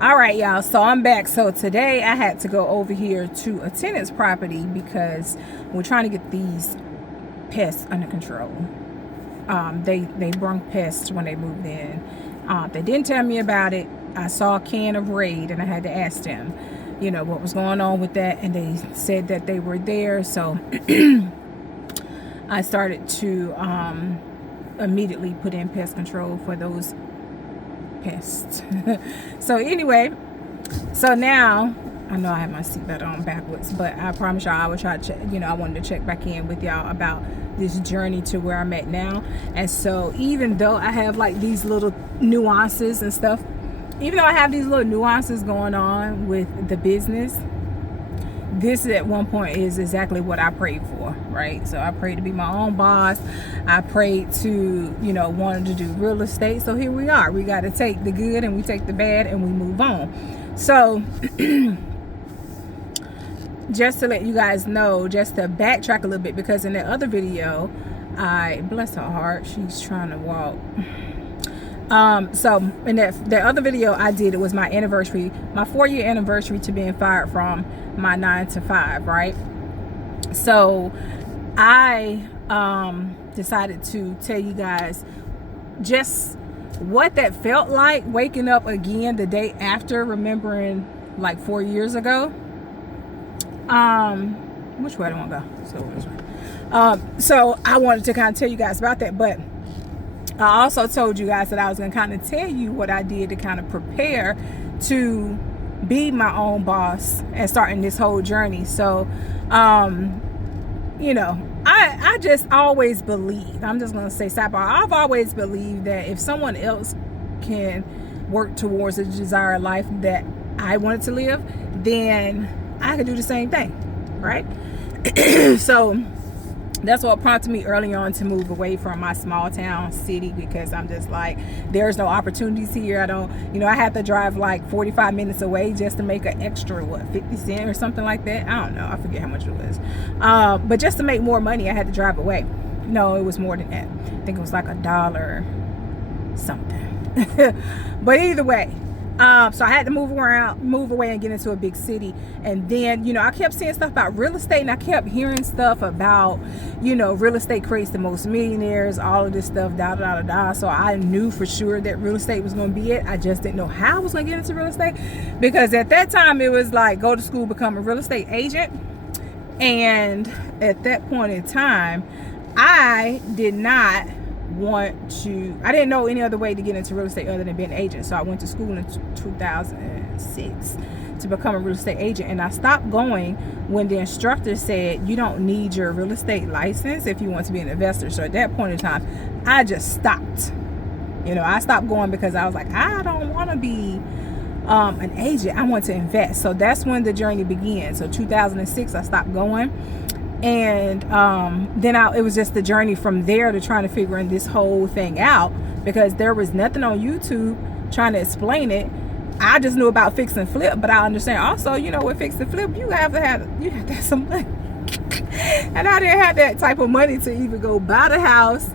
All right, y'all, so I'm back. So today I had to go over here to a tenant's property because we're trying to get these pests under control. They brung pests when they moved in. They didn't tell me about it. I saw a can of Raid and I had to ask them, what was going on with that, and they said that they were there. So I started to immediately put in pest control for those pests. So anyway, so now I know I have my seatbelt on backwards, but I promise y'all I will try to check, I wanted to check back in with y'all about this journey to where I'm at now. And so even though I have like these little nuances and stuff, even though I have these little nuances going on with the business, this at one point is exactly what I prayed for, right? So I prayed to be my own boss. I prayed to, wanted to do real estate. So here we are. We got to take the good and we take the bad and we move on. So just to let you guys know, just to backtrack a little bit, because in the other video, bless her heart, she's trying to walk. So in that other video I did, it was my anniversary, my 4-year anniversary to being fired from my 9-to-5, right? So I decided to tell you guys just what that felt like, waking up again the day after, remembering like 4 years ago. Which way do I want to go? So this way. So I wanted to kind of tell you guys about that, but I also told you guys that I was going to kind of tell you what I did to kind of prepare to be my own boss and starting this whole journey. So, I just always believe, I'm just going to say sidebar, I've always believed that if someone else can work towards the desired life that I wanted to live, then I could do the same thing, right? So that's what prompted me early on to move away from my small town city, because I'm just like, there's no opportunities here. I don't, I had to drive like 45 minutes away just to make an extra, 50 cents or something like that. I don't know. I forget how much it was. But just to make more money, I had to drive away. No, it was more than that. I think it was like $1 something. But either way, so I had to move away and get into a big city. And then, I kept seeing stuff about real estate, and I kept hearing stuff about, real estate creates the most millionaires, all of this stuff, So I knew for sure that real estate was going to be it. I just didn't know how I was going to get into real estate, because at that time it was like, go to school, become a real estate agent. And at that point in time, I didn't know any other way to get into real estate other than being an agent. So I went to school in 2006 to become a real estate agent, and I stopped going when the instructor said you don't need your real estate license if you want to be an investor. So at that point in time, I just stopped. I stopped going because I was like, I don't want to be an agent. I want to invest. So that's when the journey began. So 2006, I stopped going. And then it was just the journey from there to trying to figure this whole thing out, because there was nothing on YouTube trying to explain it. I just knew about fix and flip, but I understand also, with fix and flip, you have to have some money. And I didn't have that type of money to even go buy the house.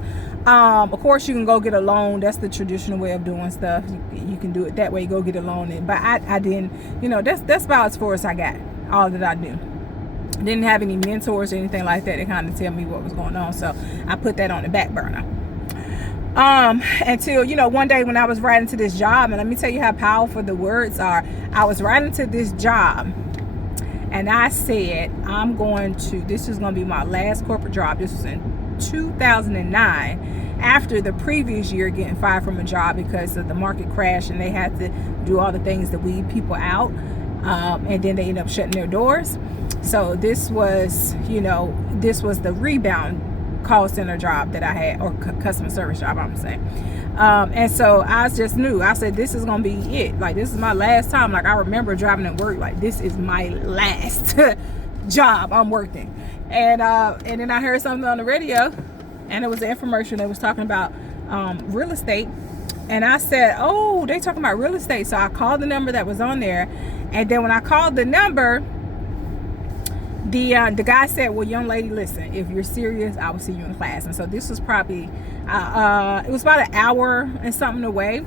Of course, you can go get a loan. That's the traditional way of doing stuff. You can do it that way, go get a loan. But I didn't, that's about as far as I got, all that I knew. Didn't have any mentors or anything like that to kind of tell me what was going on. So I put that on the back burner. Until, one day when I was riding to this job, and let me tell you how powerful the words are. I was riding to this job and I said, this is going to be my last corporate job. This was in 2009, after the previous year getting fired from a job because of the market crash, and they had to do all the things to weed people out. And then they ended up shutting their doors. So this was the rebound call center job that I had, or customer service job, I'm saying. And so I just knew, I said, this is going to be it. Like, this is my last time. Like, I remember driving to work, like, this is my last job I'm working. And then I heard something on the radio, and it was an infomercial that was talking about real estate. And I said, oh, they talking about real estate. So I called the number that was on there. And then when I called the number, the guy said, well, young lady, listen, if you're serious, I will see you in class. And so this was probably it was about an hour and something away.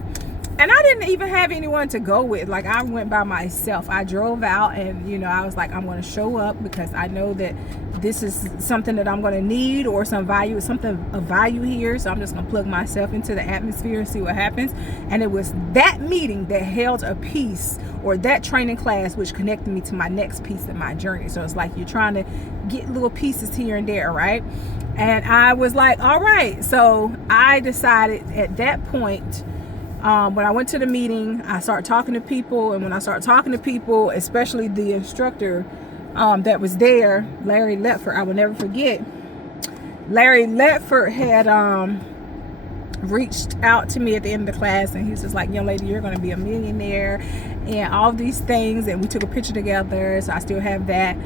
And I didn't even have anyone to go with. Like, I went by myself. I drove out, and you know, I was like, I'm going to show up because I know that this is something that I'm going to need, or something of value here. So I'm just going to plug myself into the atmosphere and see what happens. And it was that meeting that held a piece, or that training class, which connected me to my next piece in my journey. So it's like you're trying to get little pieces here and there, right? And I was like, all right. So I decided at that point, when I went to the meeting, I started talking to people. And when I started talking to people, especially the instructor that was there, Larry Letford, I will never forget. Larry Letford had reached out to me at the end of the class, and he was just like, young lady, you're going to be a millionaire and all these things. And we took a picture together, so I still have that.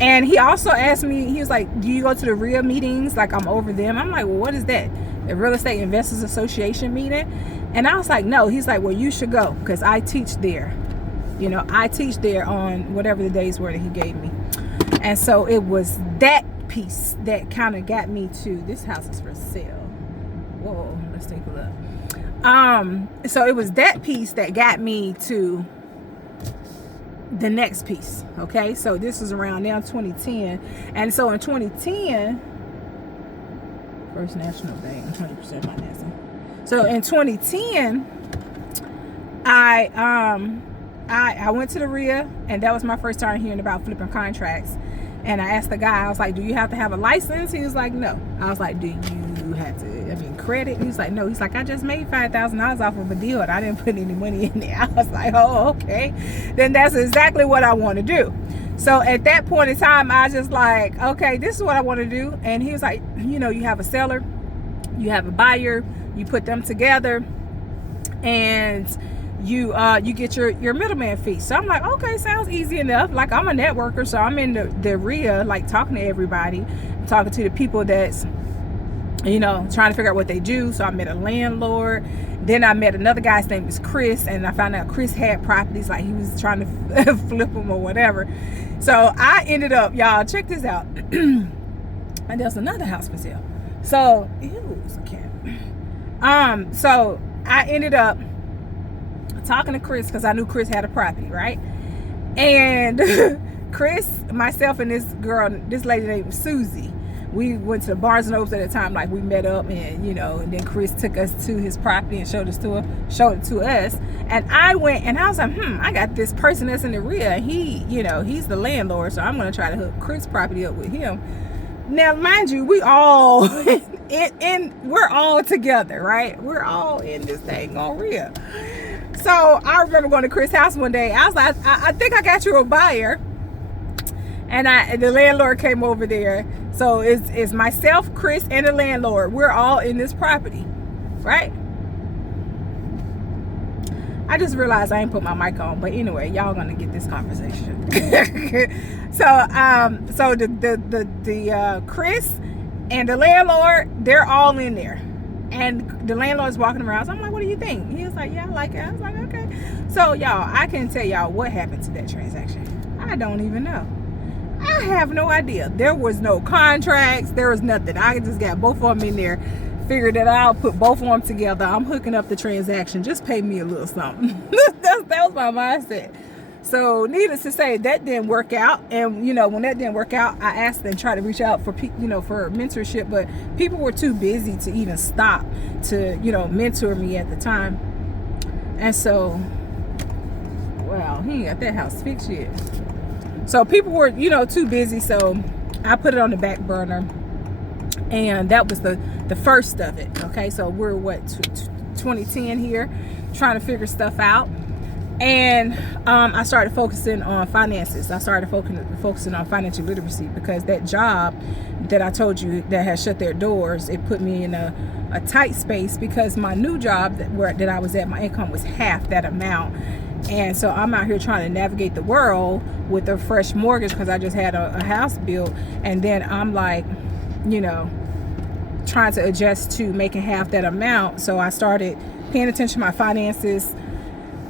And he also asked me, he was like, do you go to the RIA meetings? Like, I'm over them. I'm like, well, what is that? The Real Estate Investors Association meeting? And I was like, no. He's like, well, you should go, because I teach there. You know, I teach there on whatever the days were that he gave me. And so it was that piece that kind of got me to, this house is for sale. Whoa, let's take a look. So it was that piece that got me to the next piece. Okay, so this is around now 2010. And so in 2010, First National Bank, 100% financing. So in 2010, I went to the RIA, and that was my first time hearing about flipping contracts. And I asked the guy, I was like, do you have to have a license? He was like, no. I was like, do you have to, credit? He was like, no. He's like, I just made $5,000 off of a deal, and I didn't put any money in there. I was like, oh, okay. Then that's exactly what I want to do. So at that point in time, I just like, okay, this is what I want to do. And he was like, you know, you have a seller, you have a buyer, you put them together, and you get your middleman fee. So I'm like, okay, sounds easy enough. Like, I'm a networker, so I'm in the RIA, like talking to everybody, talking to the people that's, you know, trying to figure out what they do. So I met a landlord. Then I met another guy's name was Chris, and I found out Chris had properties, like he was trying to flip them or whatever. So I ended up, y'all, check this out. And there's another house for sale. So, ew, it's a cat. So I ended up talking to Chris, because I knew Chris had a property, right? And Chris, myself, and this lady named Susie, we went to the Barnes and Nobles at the time. Like, we met up, and you know, and then Chris took us to his property and showed it to us. And I went, and I was like, I got this person that's in the RIA, and he, you know, he's the landlord, so I'm gonna try to hook Chris' property up with him. Now, mind you, we all we're all together, right? We're all in this thing on RIA. So I remember going to Chris' house one day. I was like, I think I got you a buyer. And the landlord came over there. So it's myself, Chris, and the landlord. We're all in this property, right? I just realized I ain't put my mic on, but anyway, y'all gonna get this conversation. So the Chris and the landlord, they're all in there. And the landlord's walking around. So I'm like, what do you think? He was like, yeah, I like it. I was like, okay. So y'all, I can tell y'all what happened to that transaction. I don't even know. I have no idea. There was no contracts. There was nothing. I just got both of them in there. Figured that I'll put both of them together. I'm hooking up the transaction. Just pay me a little something. that was my mindset. So needless to say, that didn't work out. And you know, when that didn't work out, I asked them, try to reach out for for mentorship, but people were too busy to even stop to, you know, mentor me at the time. And so, wow, he ain't got that house fixed yet. So people were, you know, too busy. So I put it on the back burner, and that was the first of it. Okay, so we're 2010 here, trying to figure stuff out. And I started focusing on finances. I started focusing on financial literacy, because that job that I told you that had shut their doors, it put me in a tight space, because my new job that I was at, my income was half that amount. And so I'm out here trying to navigate the world with a fresh mortgage, because I just had a house built. And then I'm like, you know, trying to adjust to making half that amount. So I started paying attention to my finances,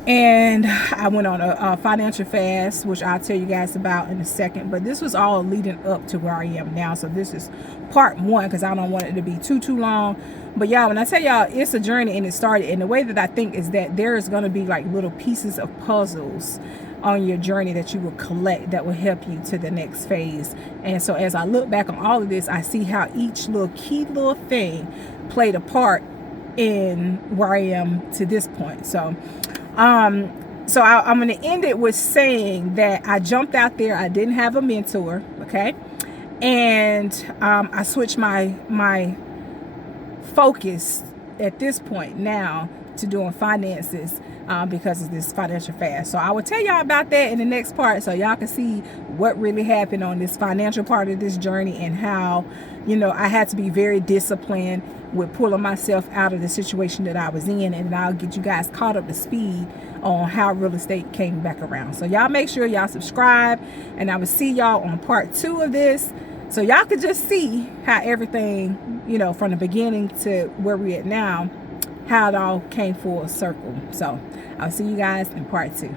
And I went on a financial fast, which I'll tell you guys about in a second. But this was all leading up to where I am now. So this is part one, because I don't want it to be too long. But y'all, when I tell y'all it's a journey and it started, and the way that I think is that there is going to be like little pieces of puzzles on your journey that you will collect that will help you to the next phase. And so as I look back on all of this, I see how each little key little thing played a part in where I am to this point. So I'm going to end it with saying that I jumped out there. I didn't have a mentor. Okay. And I switched my focus at this point now to doing finances because of this financial fast. So I will tell y'all about that in the next part, so y'all can see what really happened on this financial part of this journey, and how, you know, I had to be very disciplined with pulling myself out of the situation that I was in, and I'll get you guys caught up to speed on how real estate came back around. So y'all make sure y'all subscribe, and I will see y'all on part 2 of this, so y'all can just see how everything, you know, from the beginning to where we're at now, how it all came full circle. So I'll see you guys in part 2.